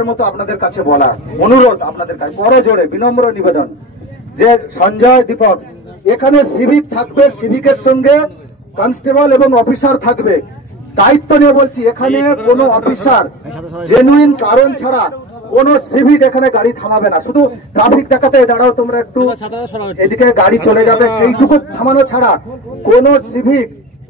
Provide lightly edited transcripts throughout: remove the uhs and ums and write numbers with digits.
মতো আপনাদের কাছে বলা অনুরোধ, আপনাদের কাছে বড় জোরে বিনম্র নিবেদন যে সঞ্জয় দীপক এখানে সিভিক থাকবে, সিভিকের সঙ্গে কনস্টেবল এবং অফিসার থাকবে। দায়িত্ব নিয়ে বলছি, এখানে কোনো অফিসার জেনুইন কারণ ছাড়া কোন সিভিক এখানে গাড়ি থামাবে না। শুধু ট্রাফিক দেখাতে দাঁড়াও তোমরা একটু, এদিকে গাড়ি চলে যাবে, সেইটুকু থামানো ছাড়া কোন সিভিক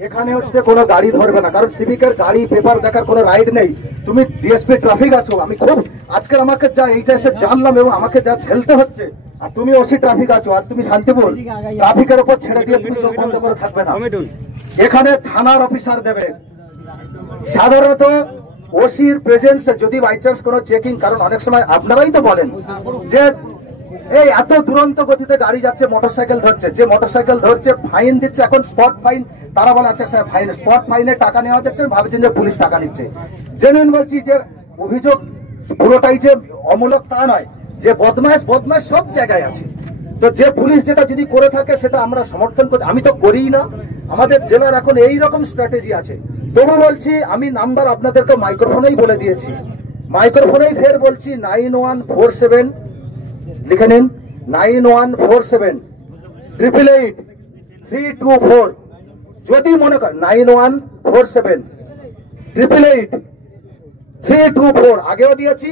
এখানে হচ্ছে কোনো গাড়ি ধরবে না। কারণ সিভিকের গাড়ি পেপার দেখার কোনো রাইট নেই। তুমি ডিএসপি ট্রাফিক আছো, আমি খুব আজকে আমাকে যা এইটা এসে জানলাম এবং আমাকে যা ঝেলতে হচ্ছে, আর তুমি ওসি ট্রাফিক আছো আর তুমি শান্তিপুর ট্রাফিকের উপর ছেড়ে দিয়ে তুমি চোখ বন্ধ করে থাকবে না। এখানে থানার অফিসার দেবে। সাধারণত ওসির প্রেজেন্সে যদি বাই চান্স কোনো চেকিং, কারণ অনেক সময় আপনারাই তো বলেন যে এই এত দুরন্ত গতিতে গাড়ি যাচ্ছে, মোটরসাইকেল ধরছে, যে মোটরসাইকেল ধরছে ফাইন দিচ্ছে, এখন স্পট ফাইন, তারা বলে আচ্ছা স্যার ফাইন, স্পট ফাইনে টাকা নেওয়া যাচ্ছে, ভাবছেন যে পুলিশ টাকা নিচ্ছে। জেনুইন বলছি যে অভিযোগ পুরোটাই যে অমূলক তা নয়, যে বদমাশ সব জায়গায় আছে। তো যে পুলিশ যেটা যদি করে থাকে সেটা আমরা সমর্থন করি, আমি তো করিই না। আমাদের জেলার এখন এই রকম স্ট্র্যাটেজি আছে। তবু বলছি, আমি নাম্বার আপনাদেরকে মাইক্রোফোনেই বলে দিয়েছি, মাইক্রোফোনেই ফের বলছি 9147 লিখে নিন, 9147888324। যদি মনে করেন 9147888324, আগেও দিয়েছি।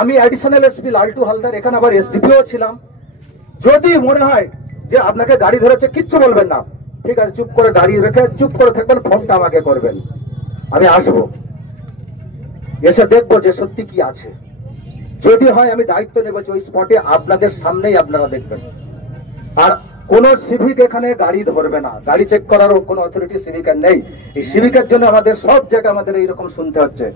আমি অ্যাডিশনাল এসপি লালটু হালদার, এখানে আবার এসডিপিও ছিলাম। যদি মনে হয় যে আপনাকে গাড়ি ধরেছে, কিচ্ছু বলবেন না, ঠিক আছে, চুপ করে গাড়ি রেখে চুপ করে থাকবেন, ফোনটা আমাকে করবেন, আমি আসবো, এসে দেখবো যে সত্যি কি আছে। যদি হয় আমি দায়িত্ব নেব যে ওই স্পটে আপনাদের সামনেই আপনারা দেখবেন। আর কোন সিভিক এখানে গাড়ি ধরবে না, গাড়ি চেক করারও কোনো অথরিটি সিভিকের নেই। এই সিভিকের জন্য আমাদের সব জায়গায় আমাদের এইরকম শুনতে হচ্ছে।